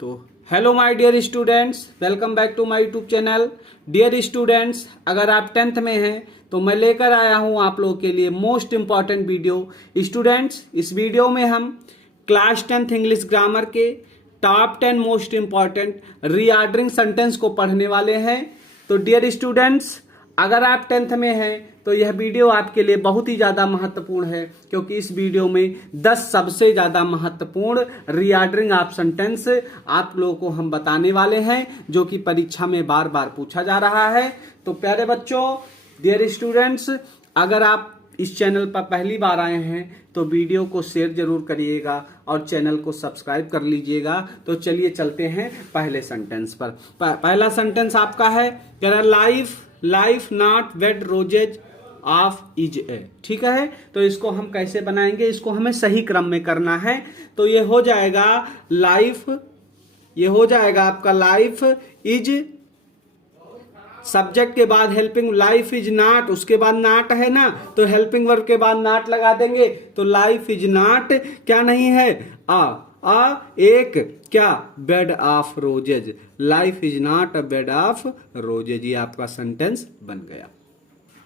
तो hello my dear students, welcome back to my YouTube channel. Dear students, अगर आप 10th में हैं तो मैं लेकर आया हूं आप लोगों के लिए मोस्ट इंपॉर्टेंट वीडियो। स्टूडेंट्स, इस वीडियो में हम क्लास 10th इंग्लिश ग्रामर के top 10 most important reordering sentence को पढ़ने वाले हैं। तो डियर स्टूडेंट्स, अगर आप 10th में हैं तो यह वीडियो आपके लिए बहुत ही ज़्यादा महत्वपूर्ण है, क्योंकि इस वीडियो में 10 सबसे ज़्यादा महत्वपूर्ण रीऑर्डरिंग ऑफ सेंटेंस आप लोगों को हम बताने वाले हैं, जो कि परीक्षा में बार बार पूछा जा रहा है। तो प्यारे बच्चों, डियर स्टूडेंट्स, अगर आप इस चैनल पर पहली बार आए हैं तो वीडियो को शेयर जरूर करिएगा और चैनल को सब्सक्राइब कर लीजिएगा। तो चलिए चलते हैं पहले सेंटेंस पर। पहला सेंटेंस आपका है life not bed roses of is a. ठीक है, तो इसको हम कैसे बनाएंगे, इसको हमें सही क्रम में करना है। तो ये हो जाएगा आपका लाइफ इज, सब्जेक्ट के बाद हेल्पिंग, लाइफ इज नॉट, उसके बाद नॉट है ना, तो हेल्पिंग वर्ब के बाद नॉट लगा देंगे। तो लाइफ इज नॉट क्या नहीं है, एक क्या, bed of roses. Life is not a bed of roses, ये आपका सेंटेंस बन गया।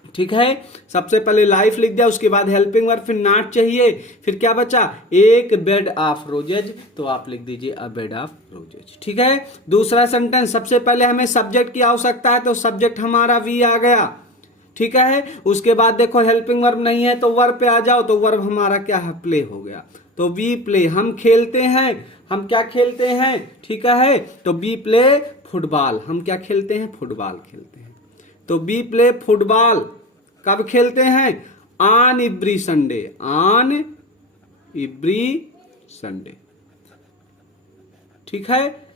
ठीक है, सबसे पहले लाइफ लिख दिया, उसके बाद हेल्पिंग वर्ब, फिर नॉट चाहिए, फिर क्या बचा, एक बेड ऑफ रोजेज, तो आप लिख दीजिए अ बेड ऑफ रोजेज। ठीक है, दूसरा सेंटेंस, सबसे पहले हमें सब्जेक्ट की आवश्यकता है, तो सब्जेक्ट हमारा वी आ गया। ठीक है, उसके बाद देखो हेल्पिंग वर्ब नहीं है तो वर्ब पे आ जाओ, तो वर्ब हमारा क्या है, प्ले हो गया। तो वी प्ले, हम खेलते हैं, हम क्या खेलते हैं। ठीक है, तो बी प्ले फुटबॉल, हम क्या खेलते हैं, फुटबॉल खेलते हैं। तो बी प्ले फुटबॉल कब खेलते हैं, on every Sunday, on every Sunday. ठीक है,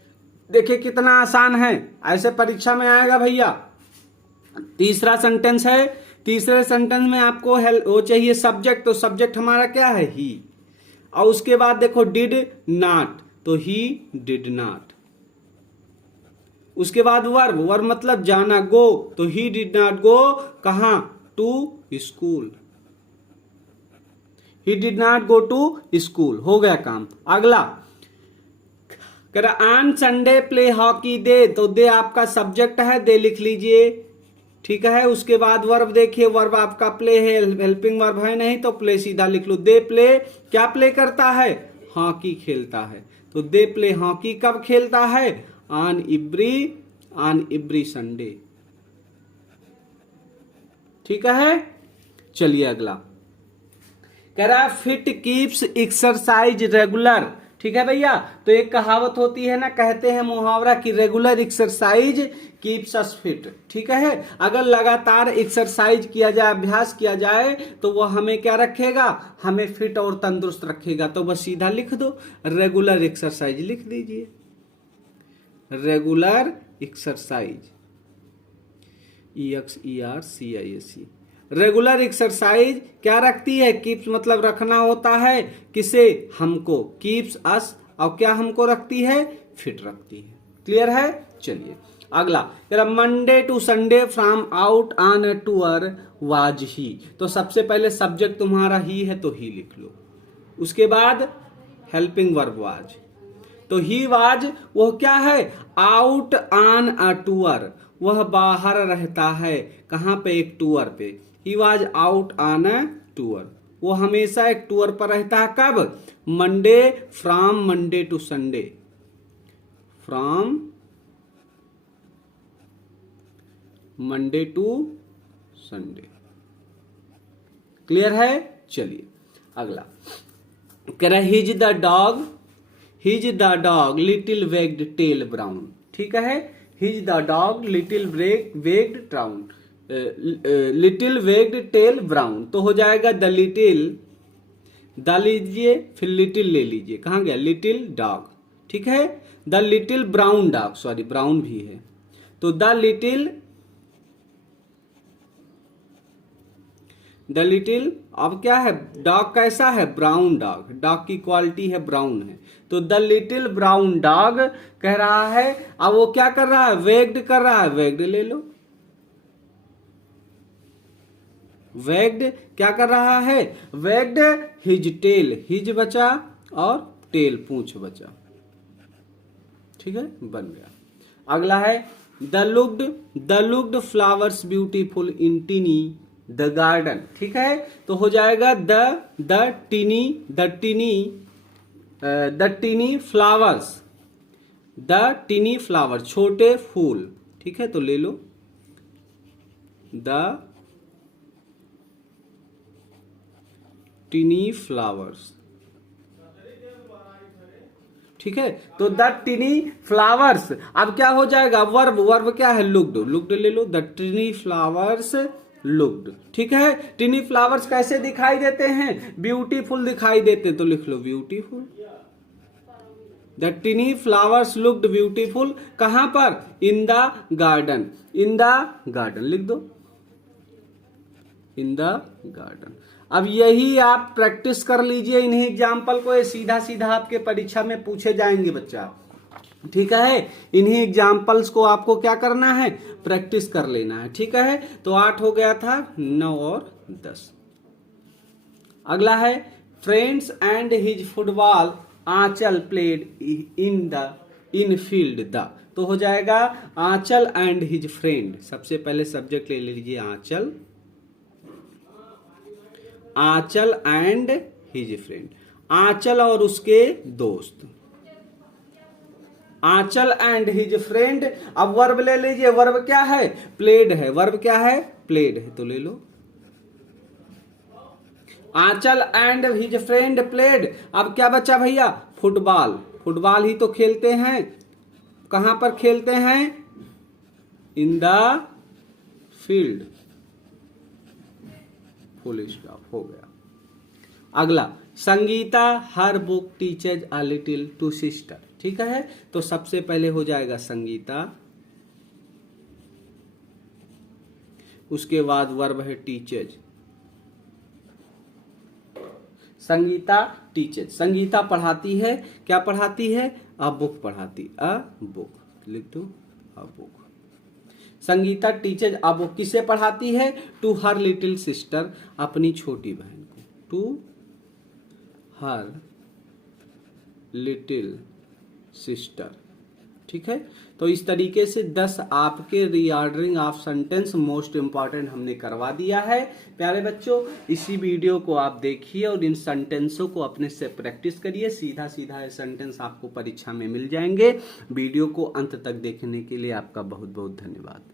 देखिए कितना आसान है, ऐसे परीक्षा में आएगा भैया। तीसरा सेंटेंस है, तीसरे सेंटेंस में आपको वो चाहिए सब्जेक्ट, तो सब्जेक्ट हमारा क्या है, ही। और उसके बाद देखो डिड नॉट, तो ही डिड नॉट। उसके बाद वर्ब मतलब जाना, गो, तो ही डिड नॉट गो कहां, to school. He did not go to school, हो गया काम। अगला कह रहा on Sunday play hockey they, तो दे आपका सब्जेक्ट है, दे लिख लीजिए। ठीक है, उसके बाद वर्ब देखिए, वर्ब आपका प्ले है, हेल्पिंग वर्ब है नहीं तो प्ले सीधा लिख लो। दे प्ले क्या प्ले करता है, हॉकी खेलता है। तो दे प्ले हॉकी कब खेलता है, ऑन एवरी संडे। ठीक है, चलिए अगला कह रहा है फिट कीप्स एक्सरसाइज रेगुलर। ठीक है भैया, तो एक कहावत होती है ना, कहते हैं मुहावरा कि regular exercise keeps us fit. ठीक है, अगर लगातार एक्सरसाइज किया जाए, अभ्यास किया जाए, तो वह हमें क्या रखेगा, हमें फिट और तंदुरुस्त रखेगा। तो बस सीधा लिख दो, रेगुलर एक्सरसाइज लिख दीजिए, regular exercise, EXERCISE। Regular exercise क्या रखती है, कीप्स मतलब रखना होता है, किसे, हमको, कीप्स अस, और क्या हमको रखती है, फिट रखती है। क्लियर है, चलिए अगला, Monday to Sunday from out on a tour was he. तो सबसे पहले सब्जेक्ट तुम्हारा ही है, तो ही लिख लो। उसके बाद हेल्पिंग वर्ब वाज, तो ही वाज वो क्या है, आउट ऑन अ टूर, वह बाहर रहता है, कहां पे, एक टूर पे। He was out on a tour, वो हमेशा एक टूर पर रहता है, कब, Monday, from Monday to Sunday, from Monday to Sunday. Clear है, चलिए अगला कह रहा है his the dog little wagged tail brown. ठीक है, his the dog little wagged brown, little wagged tail brown, तो हो जाएगा द लीजिए, फिर लिटिल ले लीजिए, कहां गया, लिटिल डॉग। ठीक है, the little brown dog, sorry brown भी है, तो द लिटिल, अब क्या है, डॉग कैसा है, ब्राउन डॉग, डॉग की क्वालिटी है, ब्राउन है। तो द लिटिल ब्राउन डॉग कह रहा है, अब वो क्या कर रहा है, वेग्ड कर रहा है, वेग्ड ले लो, वेग्ड क्या कर रहा है, वेग्ड हिज टेल, हिज बचा और टेल पूंछ बचा। ठीक है, बन गया। अगला है the looked flowers beautiful in tiny the garden. ठीक है, तो हो जाएगा the tiny flowers, the tiny flower छोटे फूल। ठीक है, तो ले लो द टीनी फ्लावर्स। ठीक है, तो द टीनी फ्लावर्स। अब क्या हो जाएगा, वर्ब क्या है, लुक्ड ले लो, द टीनी फ्लावर्स लुक्ड। ठीक है, टीनी फ्लावर्स कैसे दिखाई देते हैं, ब्यूटीफुल दिखाई देते, तो लिख लो beautiful. The tiny flowers looked beautiful, कहां पर, in the garden, in the garden लिख दो, इन द गार्डन। अब यही आप प्रैक्टिस कर लीजिए इन्हीं एग्जाम्पल को, ये सीधा सीधा आपके परीक्षा में पूछे जाएंगे बच्चा। ठीक है, इन्हीं एग्जाम्पल्स को आपको क्या करना है, प्रैक्टिस कर लेना है। ठीक है, तो 8 हो गया था, 9 और 10। अगला है friends and his football Anchal played in field the. तो हो जाएगा आंचल एंड हिज फ्रेंड। सबसे पहले सब्जेक्ट ले लीजिए आंचल, आंचल एंड हिज फ्रेंड, आंचल और उसके दोस्त, आंचल एंड हिज फ्रेंड। अब वर्ब ले लीजिए, वर्ब क्या है, प्लेड है, वर्ब क्या है, प्लेड है, तो ले लो आंचल एंड हिज फ्रेंड प्लेड। अब क्या बचा भैया, फुटबॉल, फुटबॉल ही तो खेलते हैं, कहां पर खेलते हैं, in the field, full stop हो गया। अगला Sangeeta her book teaches a little to sister. ठीक है, तो सबसे पहले हो जाएगा संगीता, उसके बाद वर्ब है टीचेज, संगीता टीचेज, संगीता पढ़ाती है, क्या पढ़ाती है, अ बुक पढ़ाती, अ बुक लिख दो, a book. Sangeeta teaches a book, किसे पढ़ाती है, टू हर लिटिल सिस्टर, अपनी छोटी बहन को, टू हर लिटिल सिस्टर। ठीक है, तो इस तरीके से 10 आपके reordering of sentence most important हमने करवा दिया है। प्यारे बच्चों, इसी वीडियो को आप देखिए और इन सेंटेंसों को अपने से प्रैक्टिस करिए, सीधा सीधा सेंटेंस आपको परीक्षा में मिल जाएंगे। वीडियो को अंत तक देखने के लिए आपका बहुत बहुत धन्यवाद।